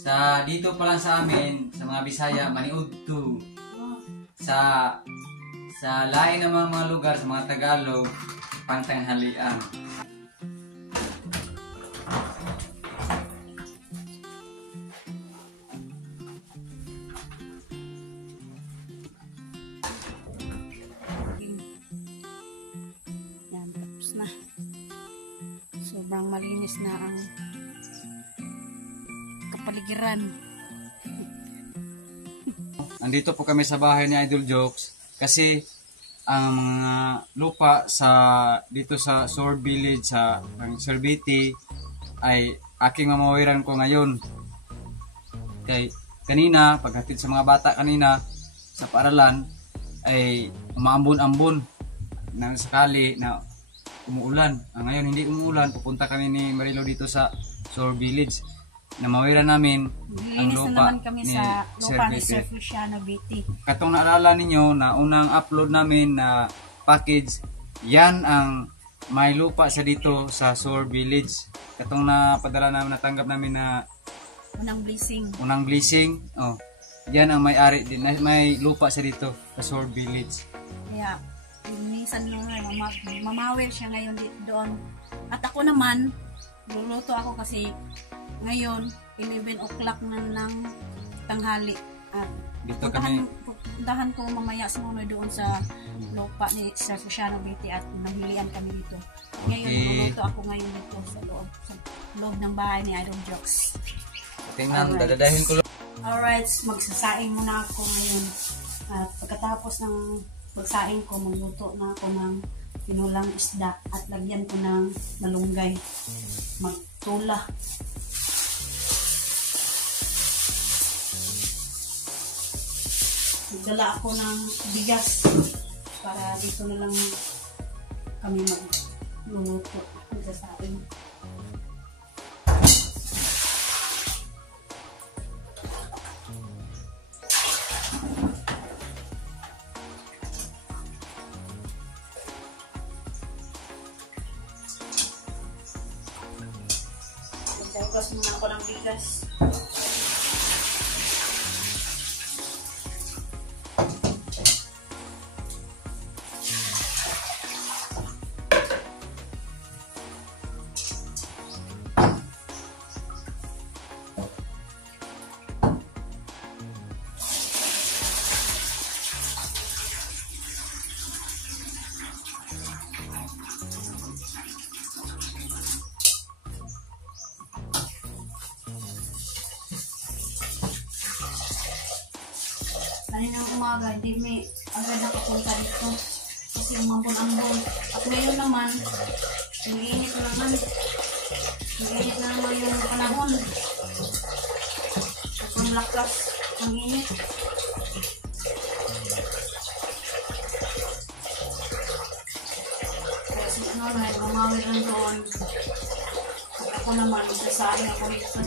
Sa dito pa lang sa amin, sa mga Bisaya, maniudto. Sa lain ng mga lugar, sa mga Tagalog, pangtanghalian. Yan, tapos na. Sobrang malinis na ang kapaligiran. Andito po kami sa bahay ni Idol Jokes kasi ang mga lupa dito sa Sword Village sa Serbiti ay aking mamawiran ko ngayon. Kay kanina, paghatid sa mga bata kanina sa paaralan ay umaambon-ambon na sakali na umuulan. Ngayon hindi umuulan, pupunta kami ni Marilo dito sa Sword Village na mawiran namin ang lupa naman kami ni sa lupa ni Sir Sir Luciano Biti. Katong naalala ninyo na unang upload namin na package, yan ang may lupa sa dito sa Sword Village. Katong napadala namin, natanggap namin na unang blessing. Oh, yan ang may-ari din, may lupa sa dito sa Sword Village. Kaya minsan mamawir siya ngayon doon. At ako naman, luluto ako kasi ngayon 11 o'clock na ng tanghali. At Dito kami puntahan ko mamaya sunod doon sa lupa ni Sir Luciano Biti at nahilian kami dito. Ngayon luluto ako ngayon dito sa loob ng bahay ni Idol Jokes. tingnan, dadadahin ko. Alright, magsasaing muna ako ngayon. At pagkatapos ng pagsaing ko, magluto na ako ng pinulang isda at lagyan ko ng malunggay. Magtula. Magdala ako ng bigas para dito na lang kami magluluto. Magsasaing. Magdagas muna ako ng bigas. Kaninang umaga, hindi may agad nakapunta dito kasi umambon-ambon. At ngayon naman, nag-iinit naman. Nag-iinit na naman yung panahon. At ang lakas, ang init. Kaya si ano na, mamawin lang doon. At ako naman, sasain ako dito.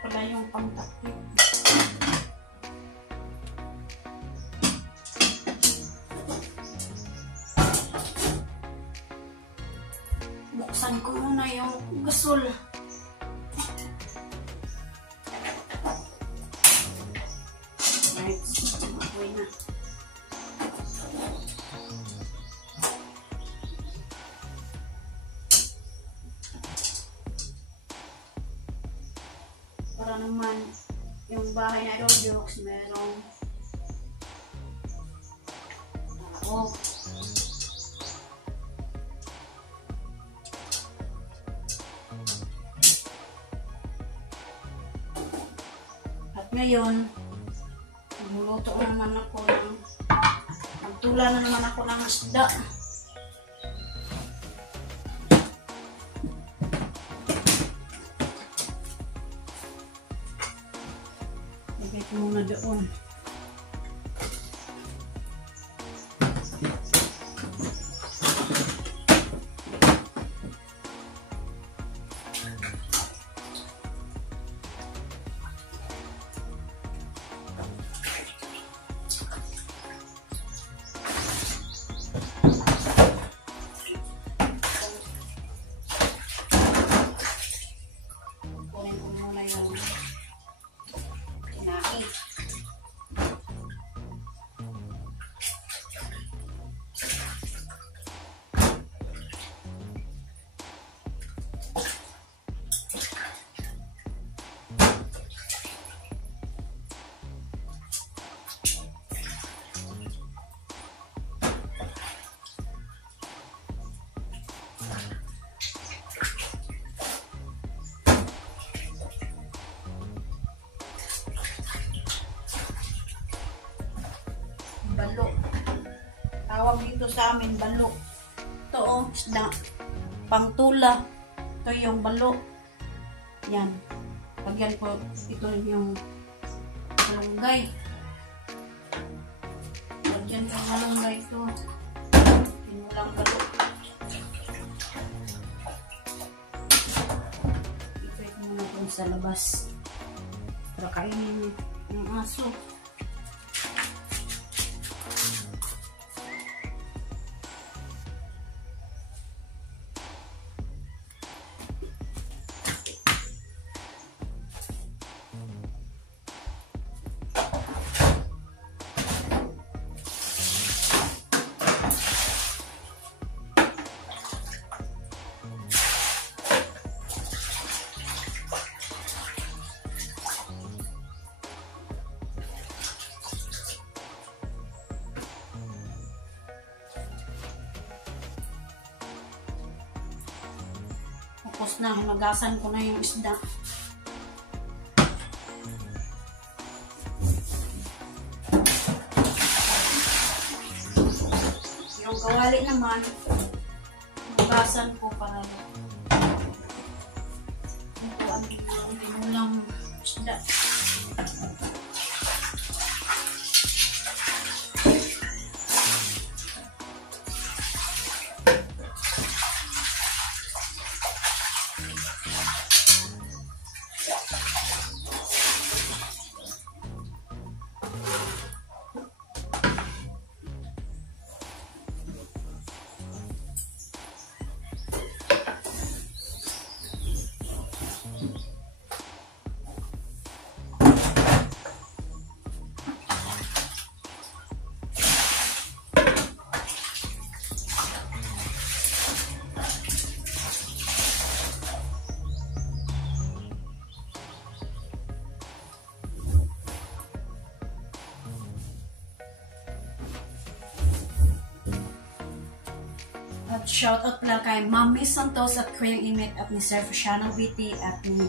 Pala yung pangtakip. Buksan ko muna yung gasol. Right, okay na. Para naman yung bahay na Idol Jokes merong tao. At ngayon magluluto na naman ako magtula na naman ako ng isda. Lagay ko muna doon. dito sa amin, balo. Ito oh, isda. Pangtula. Ito yung balo. Yan. Lagyan ko, ito yung malunggay. Lagyan ko malunggay ito. Tinulang balo. Ipit muna ito sa labas. Para kainin ng aso. Tapos na, hinugasan ko na yung isda. Yung kawali naman, hinugasan ko para ito ang binulang isda. At shoutout pala kay Ma'am Miss Santos at Kuya Imit at ni Sir Fashiano Beauty at ni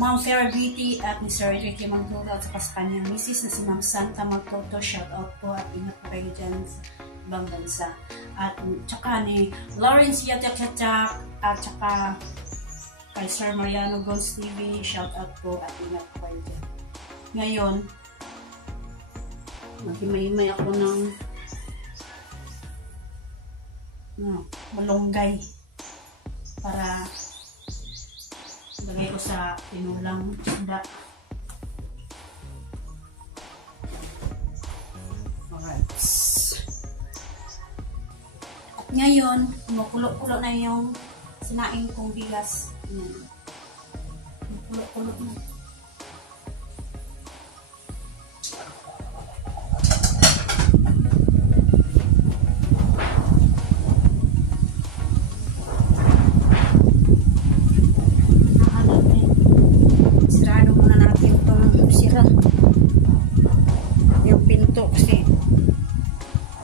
Ma'am Farah Beauty at ni Sir Ricky Magduga at sa kanyang misis na si Ma'am Santa Magtoto. Shoutout po at ingat po kayo dyan sa ibang bansa. At tsaka ni Lawrence Yatachachak at tsaka kay Sir Mariano Gold TV. Shoutout po at ingat po kayo dyan. Ngayon, maghimay-himay ako ng malunggay para lagay ko sa tinulang isda. Alright. At ngayon, kumukulo-kulo na yung sinaing kong bigas. Kumukulo-kulo na.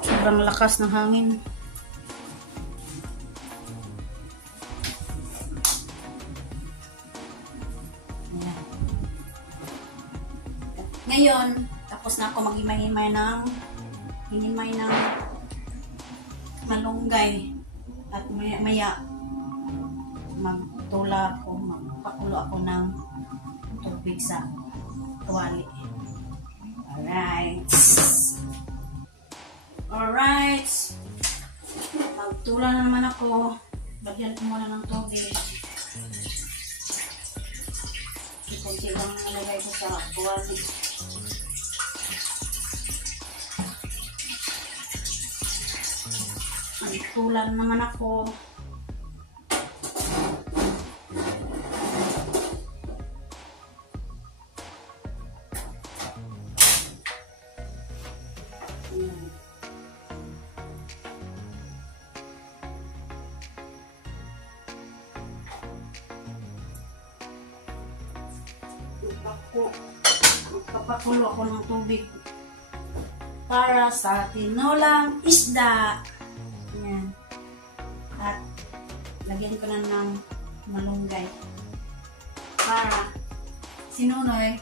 Sobrang lakas ng hangin. Ayan. Ngayon, tapos na ako maghimay-himay ng malunggay at maya magtula ako, magpakulo ako ng tubig sa tuwali. Alright. Magtula na naman ako. Bagyan ko muna ng tubig. Kunti lang nalagay ko sa tuwali. Magtula na naman ako. Magpapakulo ako ng tubig para sa tinulang isda. Ayan. At lagyan ko na ng malunggay para sinunoy,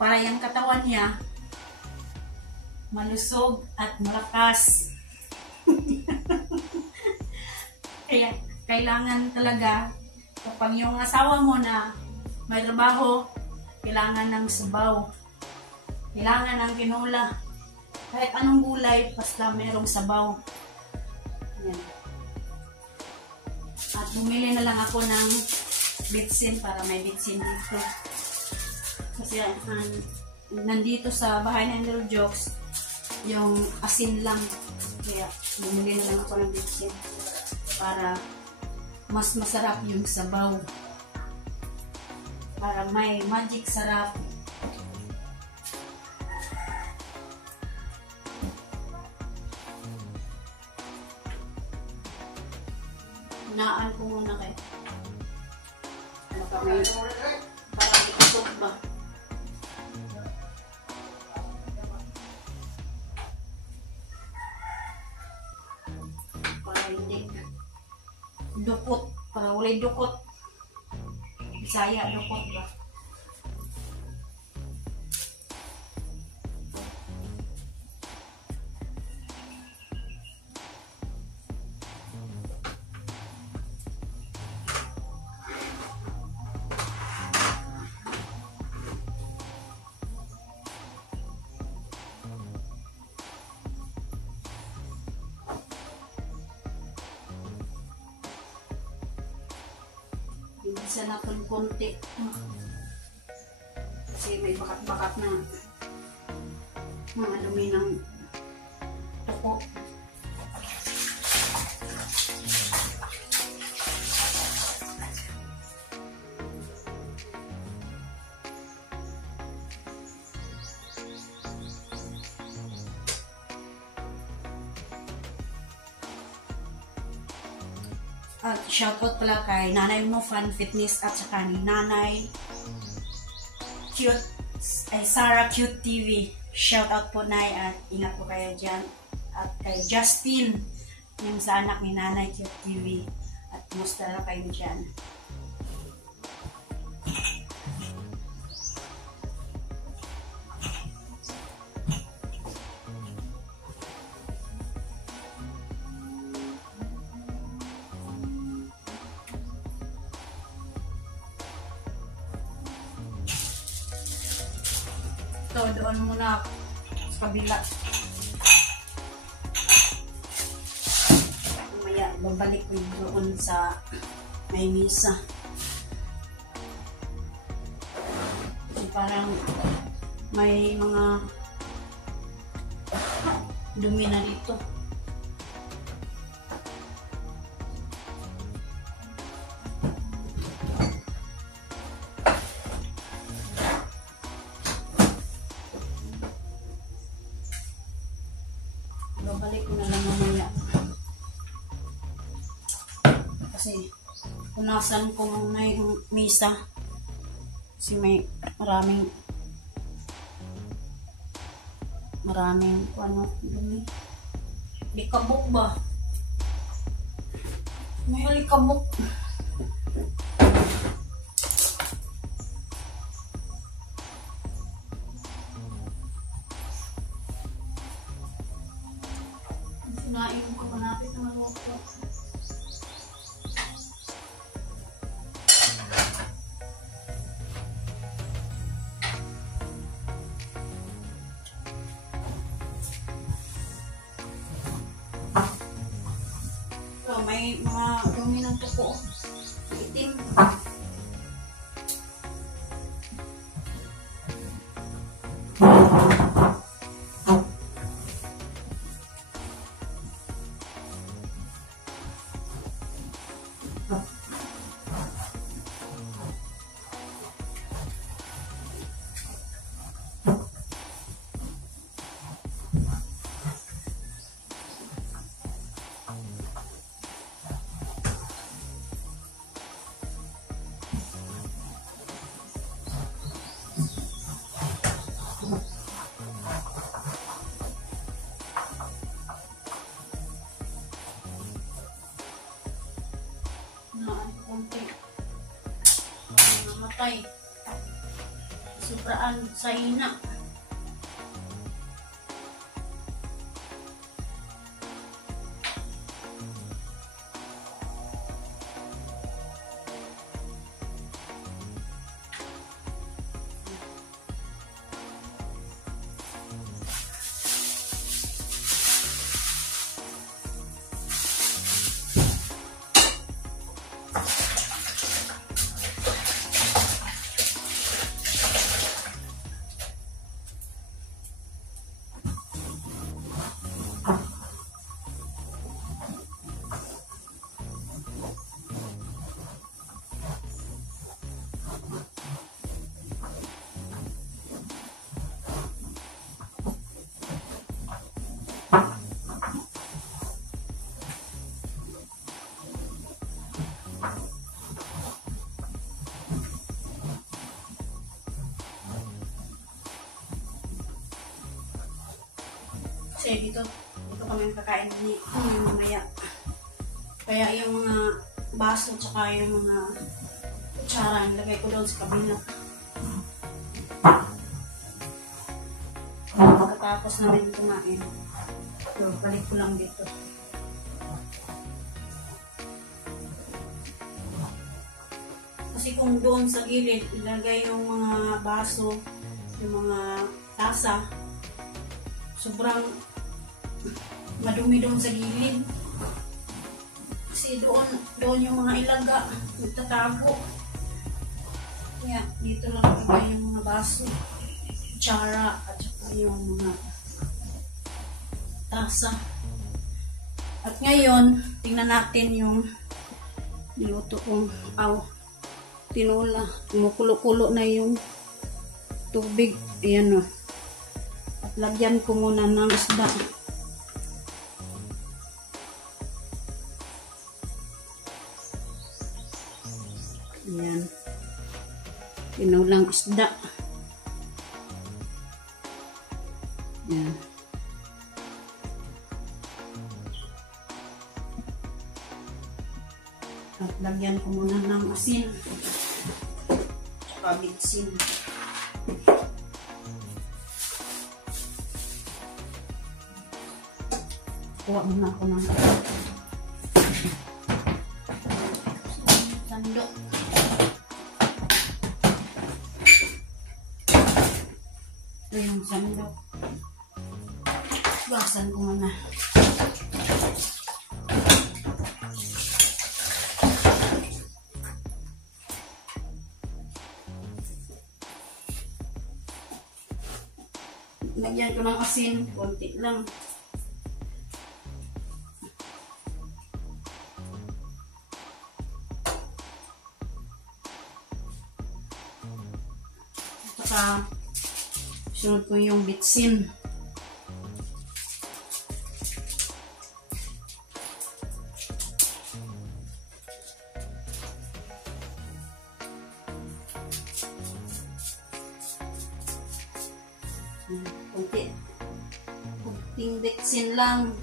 para yung katawan niya malusog at malakas. Kaya kailangan talaga kapag yung asawa mo na may trabaho, kailangan ng sabaw. Kailangan ng kinula. Kahit anong gulay, basta merong sabaw. Yan. At bumili na lang ako ng bitsin para may bitsin dito. Kasi nandito sa bahay ng Angel Jokes, yung asin lang. Kaya bumili na lang ako ng bitsin para mas masarap yung sabaw. Para may magic sarap. Naan ko muna kayo. Baka may parang ikusok ba? Para hindi dukot. Para walay dukot. Bisaya dukot ba? Isa na itong konti. Kasi may bakat-bakat na mga dumi ng tuko. At shoutout pala kay Nanay Mo Fun Fitness at saka ni Nanay Cute, Sarah Cute TV. Shoutout po, Nay, at ingat po kayo dyan. At kay Justin, yung sa anak ni Nanay Cute TV. At kumusta na kayo dyan. So, doon muna ako sa kabila. Mamaya, babalik ko doon sa may misa. So, parang may mga dumi na dito. Babalik ko na lang mamaya. Kasi punasan ko muna yung misa. Kasi may maraming ano, dumi. Alikabok ba? May alikabok. Sinain ko manapit na maluto. So, may mga dumi ng tuko. Itim. Namatay. Sobraan sa hina. Dito kami kakain ni mamaya. Kaya yung mga baso tsaka yung mga kutsara, nilagay ko doon sa kabinet. Pagkatapos namin kumain, balik ko lang dito. Kasi kung doon sa gilid, ilagay yung mga baso, yung mga tasa, sobrang madumi doon sa gilid. Kasi doon yung mga ilaga, nagtatago. Kaya dito lang ilagay yung mga baso, kutsara, at saka yung mga tasa. At ngayon, tingnan natin yung niluto kong tinola. Kumukulo-kulo na yung tubig. Ayan o. At lagyan ko muna ng isda. Ayan. Tinolang isda. Ayan. At lagyan ko muna ng asin. Tsaka bitsin. Kuha muna ako ng sandok. Ito yung sandok. Basan ko muna. Lagyan ko ng asin, konti lang. Saka sunod ko yung bitsin. Kunting bitsin lang.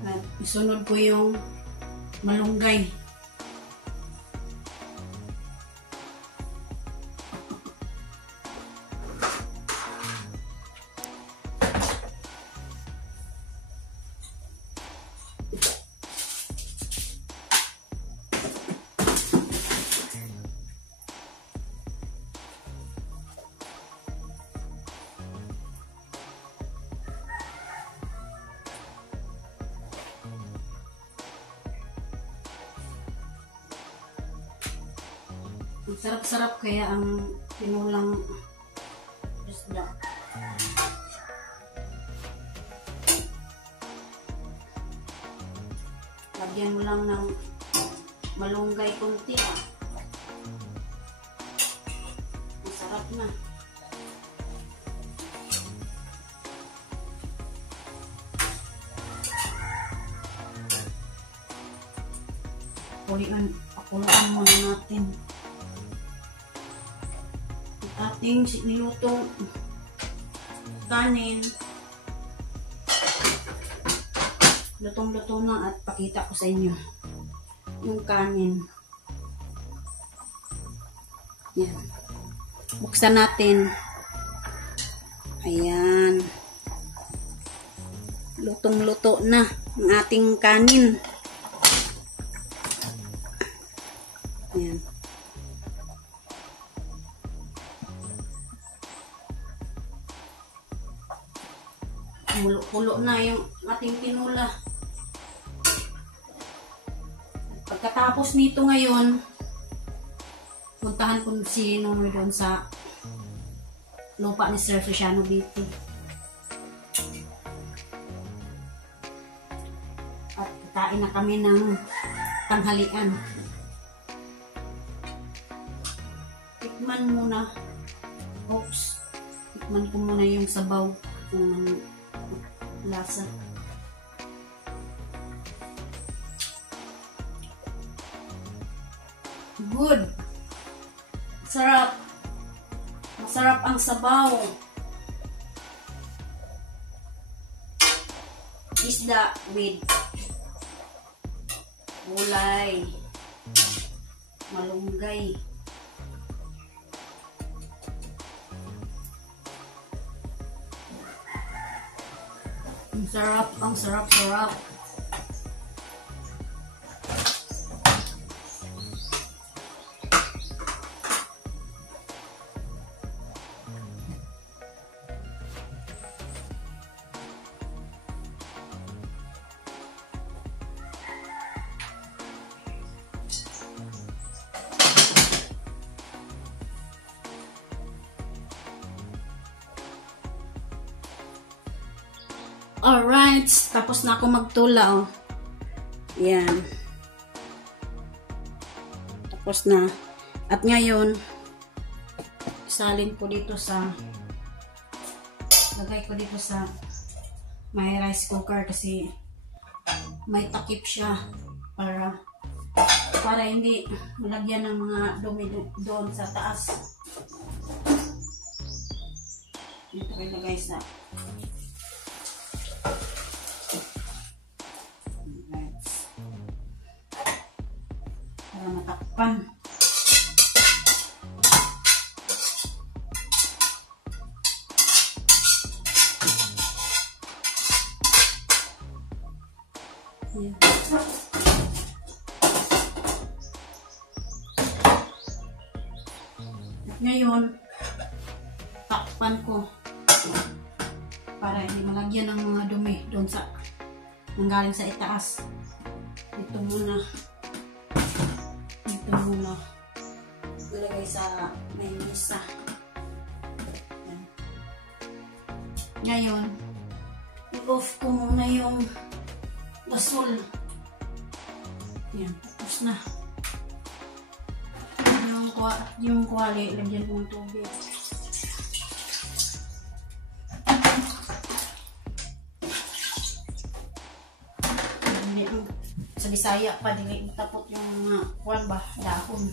At isunod ko yung malunggay. Sarap-sarap kaya ang tinulang isda. Lagyan mo lang ng malunggay konti. Masarap na. Pakulaan muna natin ating nilutong kanin. Lutong-luto na at pakita ko sa inyo yung kanin. Yan. Buksan natin. Ayan. Lutong-luto na ang ating kanin. Ayan. Pulo na yung ating tinula. Pagkatapos nito ngayon, puntahan ko si Nonoy doon sa lupa ni Sir Feliciano Biti. At kain na kami ng tanghalian. Tikman muna. Oops. Tikman ko muna yung sabaw ng lasa. Good. Sarap. Masarap ang sabaw. Isda with gulay, malunggay. Ang sarap. Alright, tapos na ako magtula, oh. Yan. Tapos na. At ngayon, isalin ko dito sa, lagay ko dito sa may rice cooker kasi may takip siya para hindi malagyan ng mga dumi doon sa taas. Dito ko ilagay sa para matakpan. Yan. At ngayon, takpan ko para hindi malagyan ng mga dumi doon sa nanggaling sa itaas. Ito muna ilagay sa may mesa. Ngayon, i-off ko muna yung gasol. Yan, tapos na. Yung kuwali, lagyan ko ng tubig. Sa Bisaya pa, dili tapot yung mga kuwan ba, dahon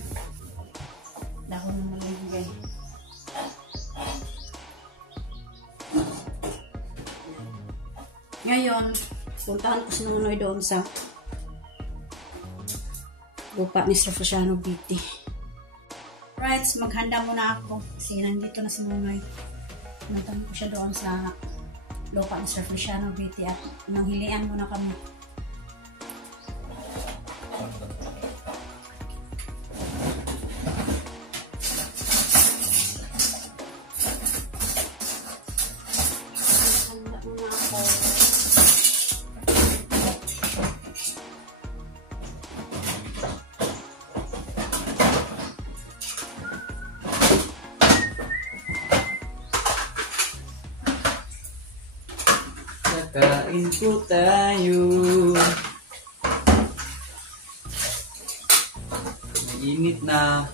ng malunggay. Ngayon, puntahan ko si Nunoy doon sa lupa ni Sir Feliciano Beauty. Right, maghanda muna ako kasi nandito na si Nunoy. Puntahan ko siya doon sa lupa ni Sir Feliciano Beauty at nanghilian muna kami. Kain po tayo. Mainit na.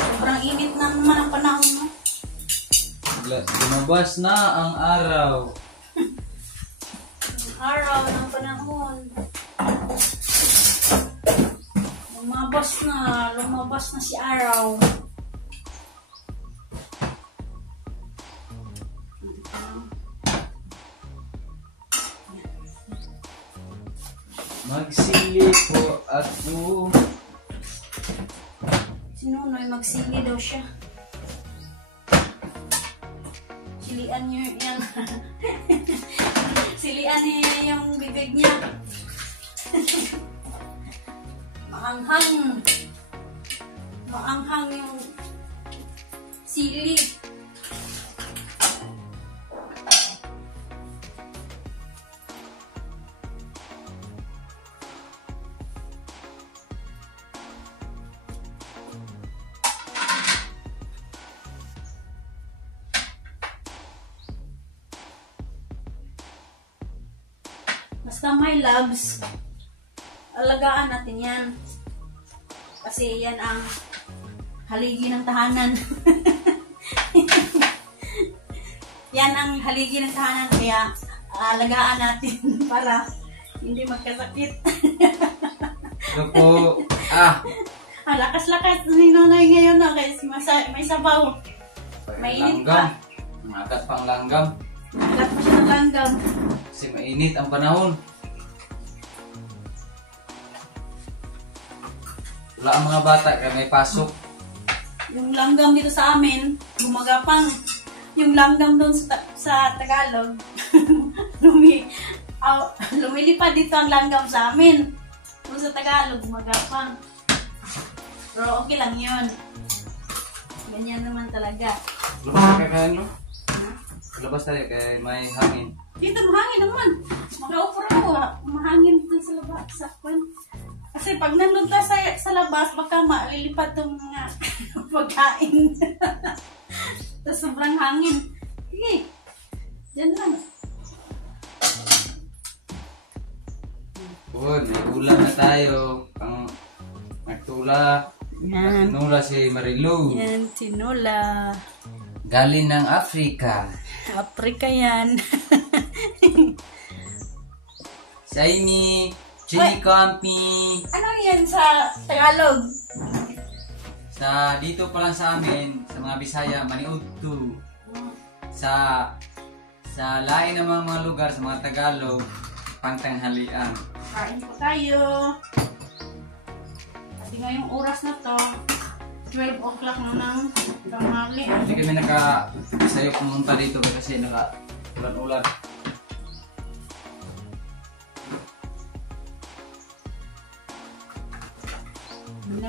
Sobrang init na naman ang panahon, no? Lumabas na ang araw. Araw ng panahon. Lumabas na si araw. Magsili po ako. Si Nunoy, magsili daw siya. Silian niya yung silian niya yung bibig niya. Maanghang yung sili. Basta my loves, alagaan natin yan. Kasi yan ang haligi ng tahanan. Yan ang haligi ng tahanan, kaya alagaan natin para hindi magkasakit. Ito po, Ang lakas-lakas ni Nonoy ngayon na guys. May sabaw. Mainit Langgam. pa. Magat pang langgam. Agat pa siya ng langgam. Kasi mainit ang panahon. Wala ang mga bata kaya may pasok. Yung langgam dito sa amin, gumagapang. Yung langgam doon sa Tagalog, lumilipad dito ang langgam sa amin. Doon sa Tagalog, gumagapang. Pero okay lang yun. Ganyan naman talaga. Labas tayo kaya no? Labas tayo kaya may hangin. Dito mahangin naman. Makaupo ako. Mahangin dito sa labas. Kasi pag nandun tayo sa labas, baka malilipad itong mga pagkain. Tapos sobrang hangin. Sige. Diyan lang. Uy, may ulam na tayo. Pang nagtula. Yan. Nagtula si Marilu. Yan, tinola. Galing ng Africa. Afrika yan. Shiny. Chili Campi. Ano yan sa Tagalog? Sa dito pa lang sa amin, sa mga Bisaya, maniudto. Sa lain ng mga lugar, sa mga Tagalog, pangtanghalian. Kain po tayo. Kasi ngayong oras na to, 12 o'clock na ng tanghali. Hindi kami sayo pumunta dito kasi ulan-ulan.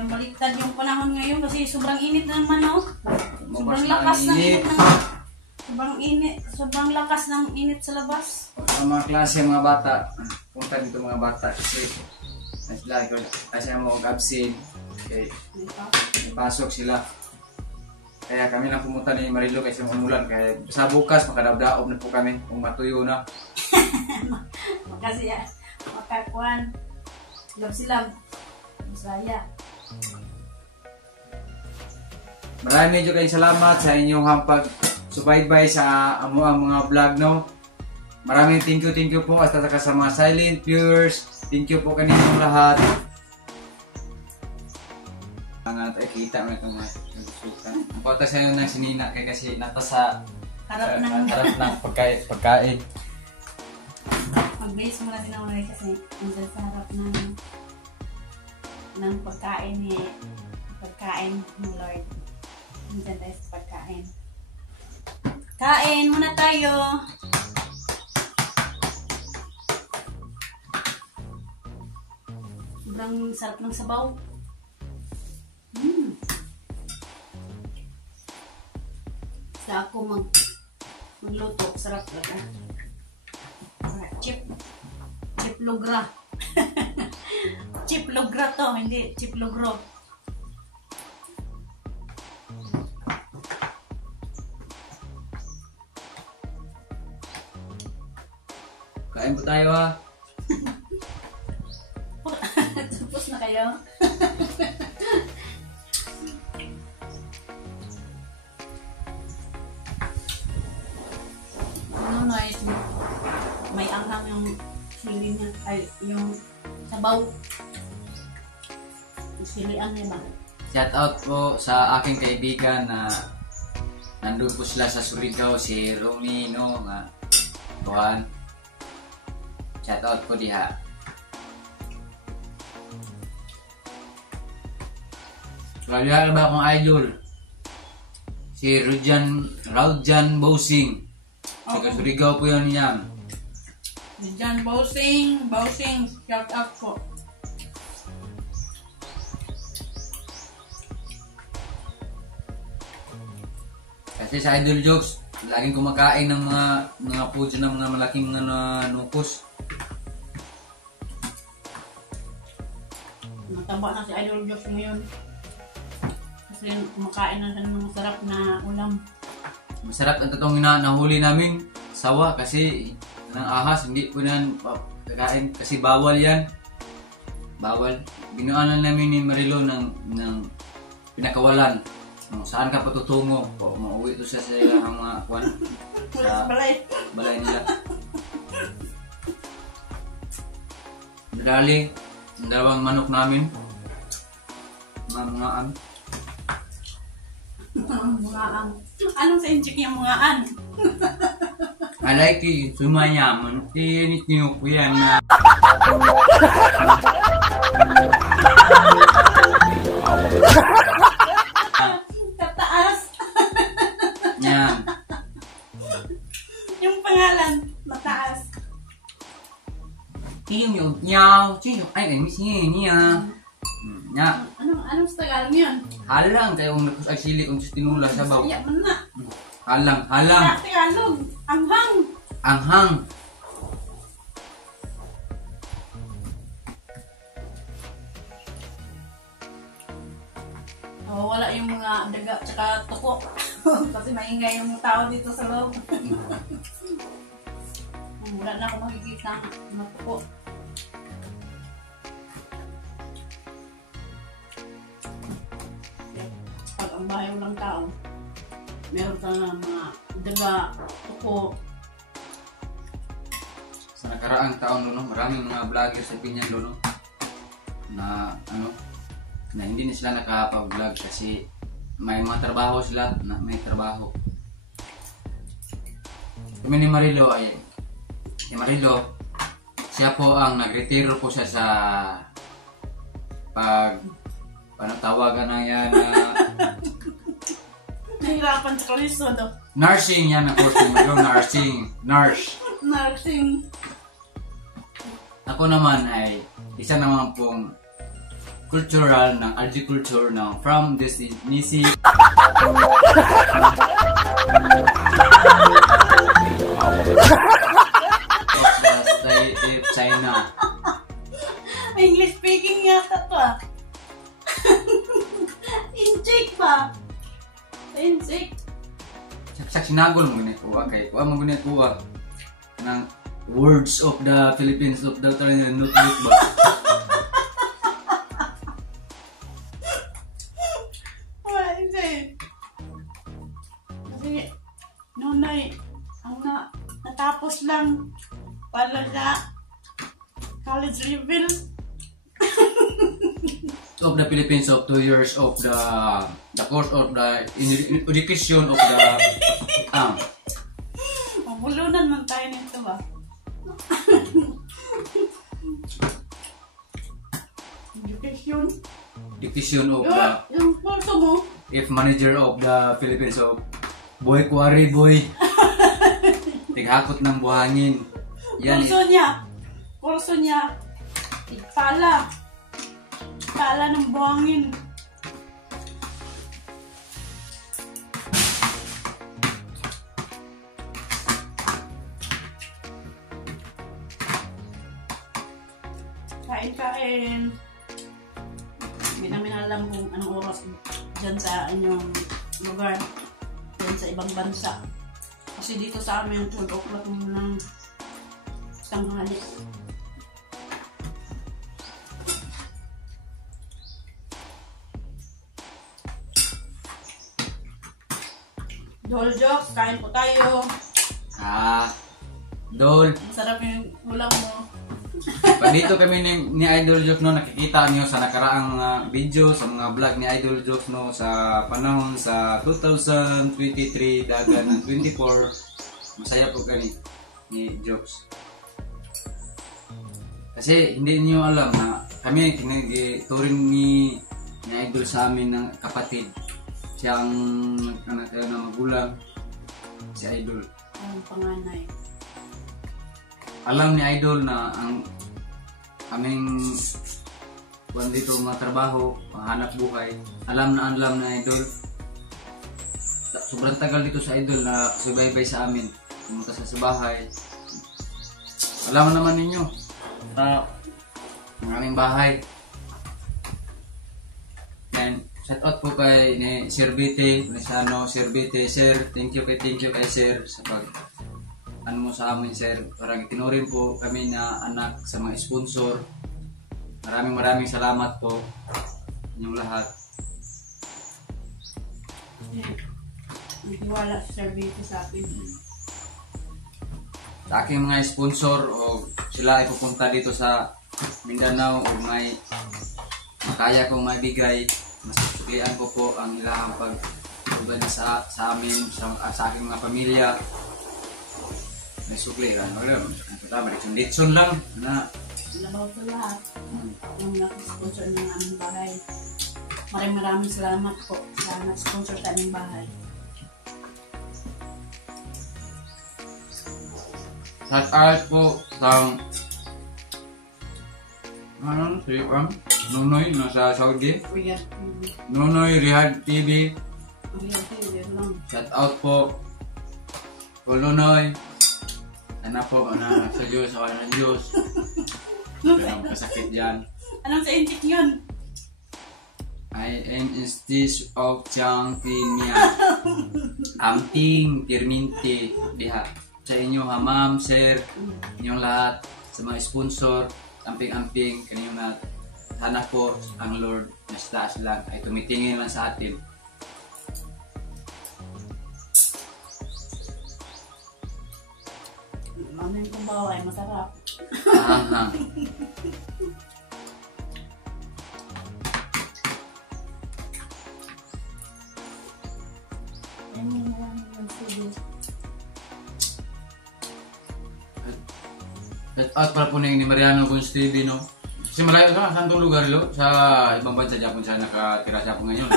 Baliktad yung panahon ngayon kasi sobrang init na naman, oh. Sobrang Mabas lakas na ng init. init. Sobrang lakas ng init sa labas. Ang mga klase, mga bata, punta dito mga bata kasi mo mag-absent. Okay. May pasok sila. Kaya kami lang pumunta ni Marilu kasi umulan. Kaya sa bukas, makadabdaob na po kami kung matuyo na. Kasi makakuan. Love sila. Masaya. Maraming kayong salamat sa inyong hampag subaybay sa ang mga vlog, no. Maraming thank you po at saka sa mga silent viewers. Thank you po kaninyong lahat. Ang kita mo itong nagsusukan. Ang pauta sa inyo ng sinina kasi nata sa Harap ng pagkain. Mag-base mo na din ako kasi nandun sa harap ng pagkain ng Lord. Nandun tayo sa pagkain. Kain muna tayo! Sobrang sarap ng sabaw. Sa ako magluto, sarap talaga. Chip logra. Chip logra to, hindi chip logro. Kain po tayo, ha. Tapos na kayo? Nice. May anghang yung sili niya, ay yung sabaw. Yung silian niya ba? Shout out po sa aking kaibigan na nandun po sila sa Surigao, si Romino nga Juan. Shout out po diha. Wala ba akong idol? Si Raujan Bosing. Sa Surigao po yan yan. John Bosing, shout out po. Kasi sa Idol Jokes, laging kumakain ng mga foods ng mga malaking mga nukos. Mataba na si Idol Jokes ngayon. Kasi kumakain na siya ng masarap na ulam. Masarap ang totoong nahuli namin sawa kasi ng ahas, hindi po yan kakain kasi bawal yan. Bawal. Binuanan namin ni Marilo ng pinakawalan. Saan ka patutungo? O mauwi to siya sa mga kwan. Sa balay nila. Nadali ang dalawang manok namin. Mga Mungaan. Anong sa inchik yung mungaan? I like it. Sumayaman. Tinit niyo ko yan na. Tataas. Yan. Yung pangalan, mataas. Tiyong yung nyaw. Tiyong ay miss niya. Nya. Anong sa Tagalog yun? Halang kayong nakusagsilik kung tinula sa baw. Saya man na. Halang. Sa Tagalog, anghang. Anghang. Oh, wala yung mga daga tsaka tuko. Kasi maingay yung mga tao dito sa loob. Wala na ako makikita ng mga tuko. Pag ang bahay walang tao, meron ka nga mga daga, tuko. Sa nakaraang taon no, maraming mga vlogger sa Pinyan no, na na hindi na sila nakapag-vlog kasi may mga trabaho sila, na may trabaho. Kami ni Marilo ay siya po ang nagretiro po siya sa paano tawagan na yan Nahirapan sa kaliso do. nursing yan, of course, Nursing. Ako naman ay isa naman pong cultural ng agriculture ng from this Nisi China. English speaking yata to ah. Inchik ba? Inchik. Saksak sinagol mo ganit kuha kay kuha mo ganit kuha ng words of the Philippines of the notebook ba. Kasi nunay ang natapos lang para sa college level Of the Philippines of 2 years of the course of the education of the mabulunan man tayo nito ba? dictation of the yung kurso mo if manager of the Philippines of boy kuwari boy tighakot ng buhangin yan kurso niya pala ng buhangin. Kain. Hindi namin alam kung anong oras dyan sa inyong lugar, dyan sa ibang bansa. Kasi dito sa amin, 12 o'clock ng tanghali. Dol Jokes, kain po tayo. Dol. Masarap yung ulam mo. Dito kami ni Idol Jokes no, nakikita niyo sa nakaraang video sa mga vlog ni Idol Jokes no sa panahon sa 2023 dagan ng 24. Masaya po kami ni Jokes. Kasi hindi niyo alam na kami tinagituring ni Idol sa amin ng kapatid. Siya ang anak na magulang, si Idol. Ang panganay. Alam ni Idol na ang aming buwan dito matrabaho, hanap buhay. Alam na Idol. Sobrang tagal dito sa Idol na subaybay sa amin. Pumunta sa bahay. Alam naman ninyo, ang aming bahay. And shout out po kay ni Sir Bite, Sir Bite, Sir, thank you kay Sir sa pag mo sa amin Sir. Parang itinurin po kami na anak sa mga sponsor. Maraming salamat po inyong lahat. Nagtiwala si Sir Bite sa akin. Sa aking mga sponsor o sila ay pupunta dito sa Mindanao o may makaya kong maibigay, suklian ko po ang ilang pag-organisa sa amin, sa aking mga pamilya. May sukli ka. Ito tama, Ditson lang. Na. Labaw ko lahat. Yung sponsor ng aming bahay. Maraming salamat po sa nag-sponsor sa aming bahay. Shout out po sa Nonoy nasa Saudi. Nonoy Rihad TV. Shout out po Nonoy. Ano po, sa Diyos, sa ng Diyos. Ang kasakit dyan. Anong sa intik yun? I am instead of Champinia. Amping, Tirminti, diha. Sa inyo ha, ma'am, sir, inyong lahat, sa mga sponsor, amping-amping, kaninyong na sana po ang Lord na sa taas lang ay tumitingin lang sa atin. Mamin kong bawa ay masarap. Ahang. Shout out para po na ni Mariano Guns TV, no? Kasi malayo ka, saan itong lugar, lo? Sa ibang bansa dyan kung saan nakatira siya po ngayon.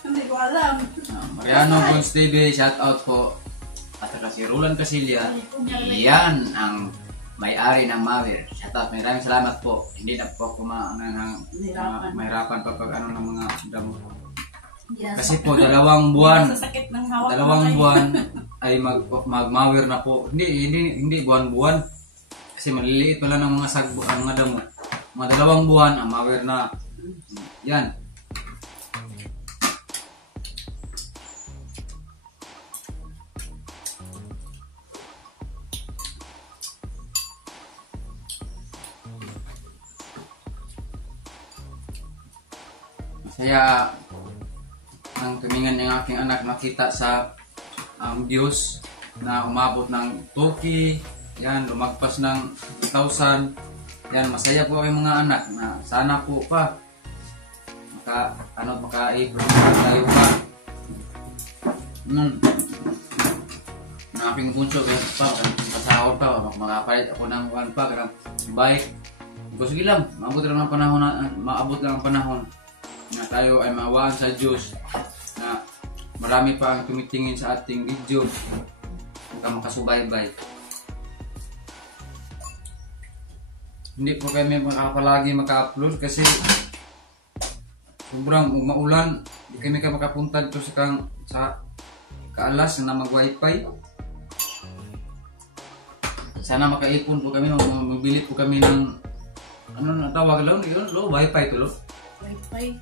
Hindi ko alam. Mariano Guns TV, shout out po. At saka si Roland Casillas, yan ang may-ari ng Mawir. Shout out, maraming salamat po. Hindi na po ako mahirapan pa pag ano ng mga damo. Kasi po, 2 buwan, ay mag-Mawir na po. Hindi buwan-buwan. Kasi maliliit pala ng mga sagbo, ang mga damo. Mga 2 buwan, ang Mawir na. Yan. Masaya ang tumingan ng aking anak makita sa Diyos na umabot ng 2K, yan, lumagpas ng 2,000. Yan, masaya po ang mga anak na sana po pa maka-i-promote tayo pa. Ang aking bunso pa, pasahod pa, makapalit ako ng one pa, bike. Sige lang, maabot lang ang panahon na tayo ay maawaan sa Diyos na marami pa ang tumitingin sa ating video at makasubaybay. Hindi po kami palagi maka-upload kasi sobrang maulan, hindi kami makapunta dito sa Kaalas na mag-wifi. Sana makaipon po kami, magbili po kami ng ano na tawag lang, wifi to lo. Wifi.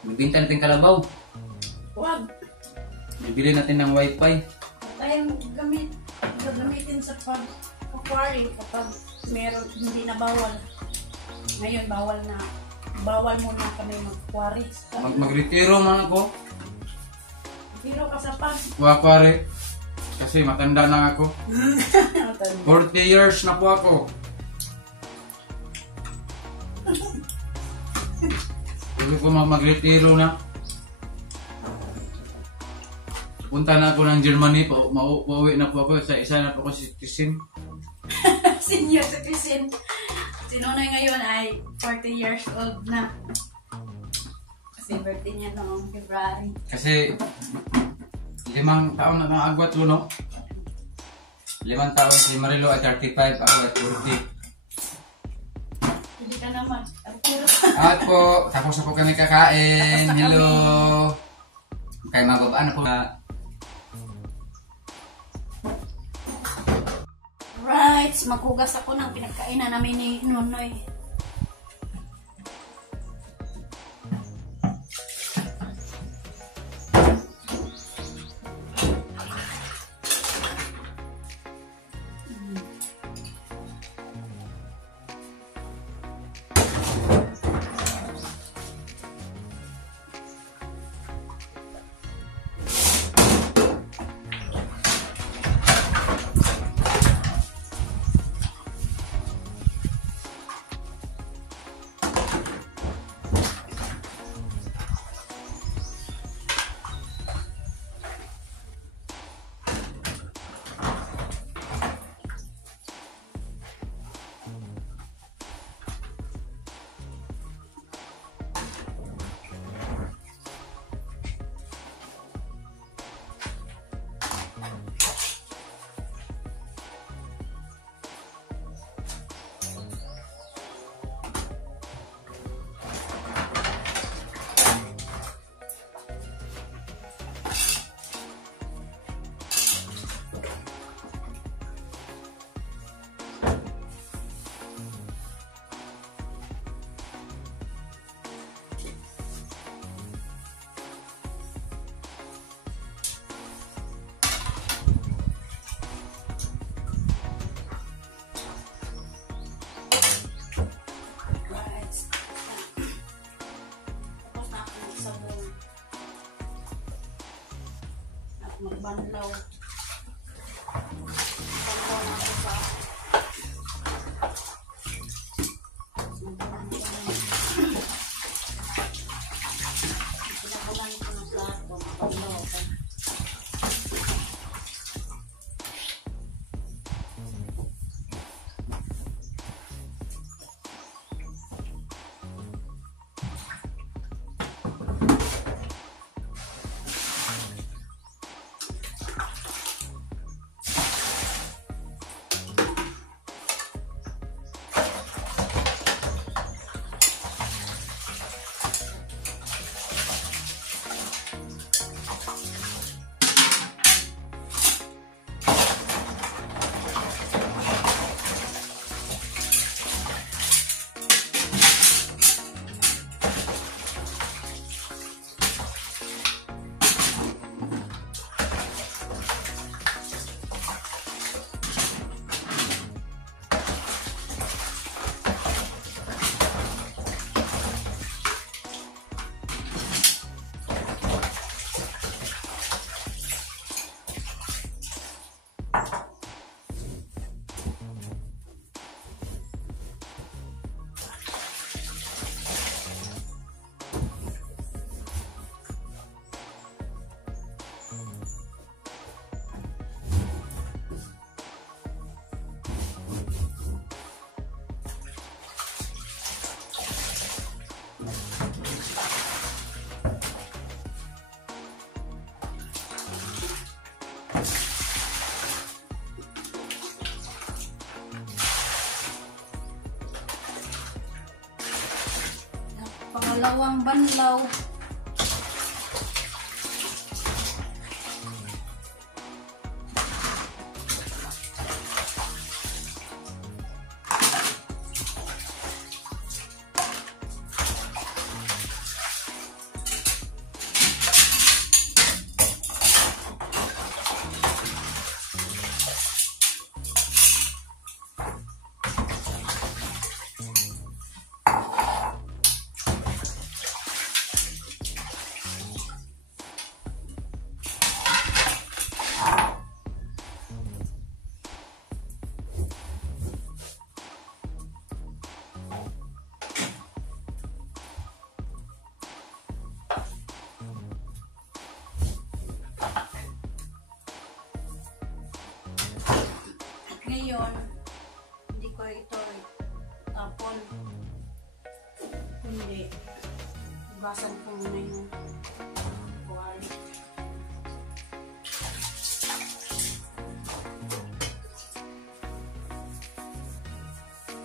Magbinta natin kalabaw. Huwag. Bibili natin ng wifi. Tayong gamitin sa pag-aquary kapag meron hindi na bawal. Ngayon bawal na. Bawal muna kami mag-aquary. Magretiro man ako. Retiro ka sa aquary. Kasi matanda na ako. 40 years na po ako. Gusto ko magretiro na. Punta na ako ng Germany, pauwi na po ako sa isa na po ako si Christine. Senior citizen. Si Nonoy ngayon ay 40 years old na. Kasi birthday niya noong February. Kasi 5 taon na nangagwat lo, no? 5 taon si Marilo ay 35, ako ay 40. Hindi ka naman. At po, tapos na po kami kakain. Hello! Kay magabaan na po na. Right, maghugas ako ng pinagkainan namin ni Nonoy. magbanlaw. Banlaw na ako sa pinakulan ko ng plato, mabanlaw ako. Pangalawang banlaw. Ngayon, hindi ko ito tapon. Hindi. Hugasan ko muna yung kuwari.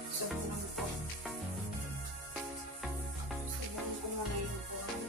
Sabunan ko. Sabunan ko muna yung kuwari.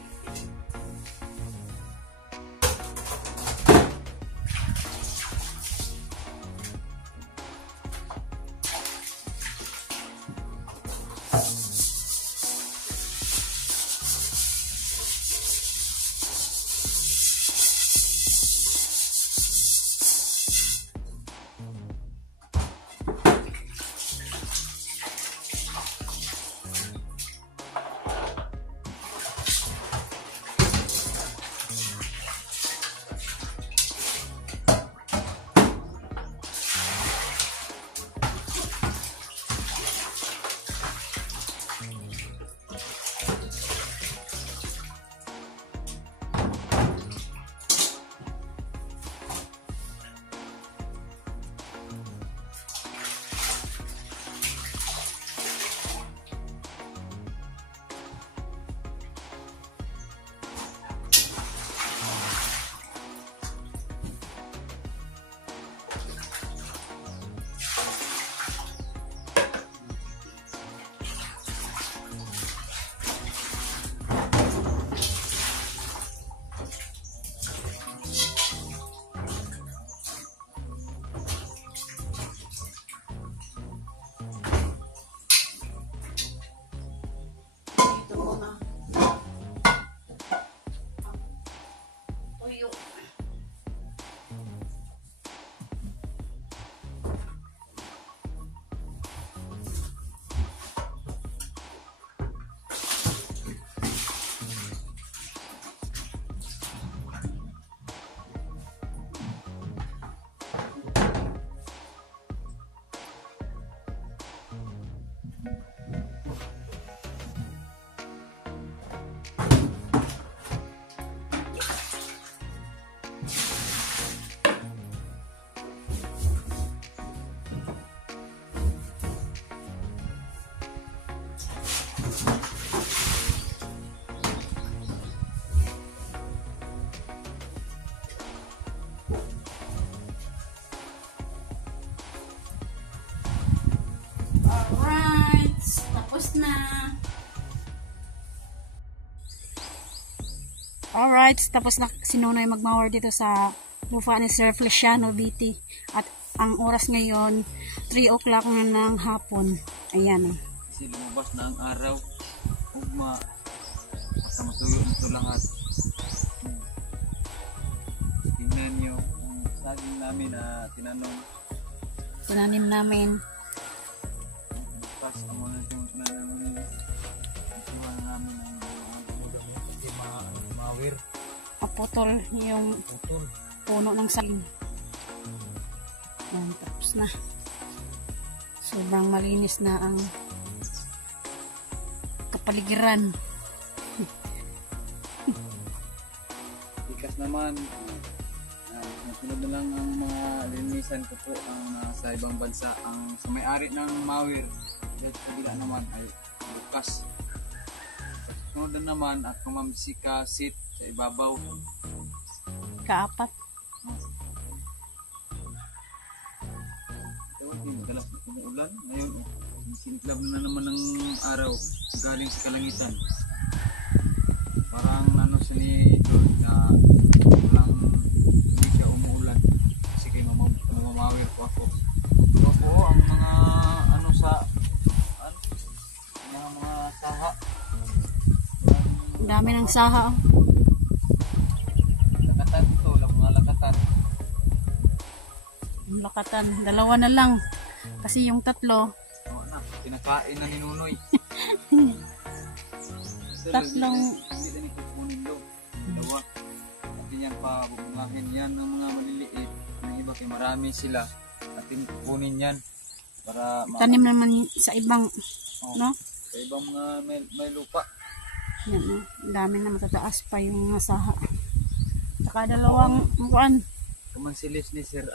Alright, tapos na si Nonoy magmawar dito sa lupa ni Sir Feliciano BT. At ang oras ngayon, 3 o'clock na ng hapon. Ayan. Kasi lumabas na ang araw. Ugma. Basta matuyo ito lahat. Tingnan nyo ang saging namin na tinanong. Tinanim namin. Pas ang mga tinanong. Isuhan namin ang mawir. Paputol yung Putol. puno ng saging. Ayan, tapos na. Sobrang malinis na ang kapaligiran. Ikas naman. Nasunod na lang ang mga linisan ko po ang sa ibang bansa. Ang sa may-ari ng mawir. Dahil kabila naman ay bukas. Sunod na naman at mamamsika sit sa ibabaw. Kaapat. Ewan din, dalas na umuulan. Ngayon, sinklab na naman ng araw galing sa kalangitan. Parang ano siya ni Idol na walang hindi siya umuulan. Kasi kayo mamamawir po ako. Diba po ang mga ano sa ano, yung mga saha. Ang dami ng saha. Oh. Lakatan ito, mga lakatan. Ang lakatan. 2 na lang. Kasi yung 3, Oo na, pinakain na ni Nunoy. Tatlong Hindi na ni kukunin do. Dalawa. At yan pa, bubungahin yan ng mga maliliit. Ang iba kay marami sila. At kukunin yan. Para tanim naman sa ibang, Oh, no? sa ibang mga may lupa. Yan, no? Ang dami na matataas pa yung mga saha. Saka 2 mukuan. Kumansilis ni Sir.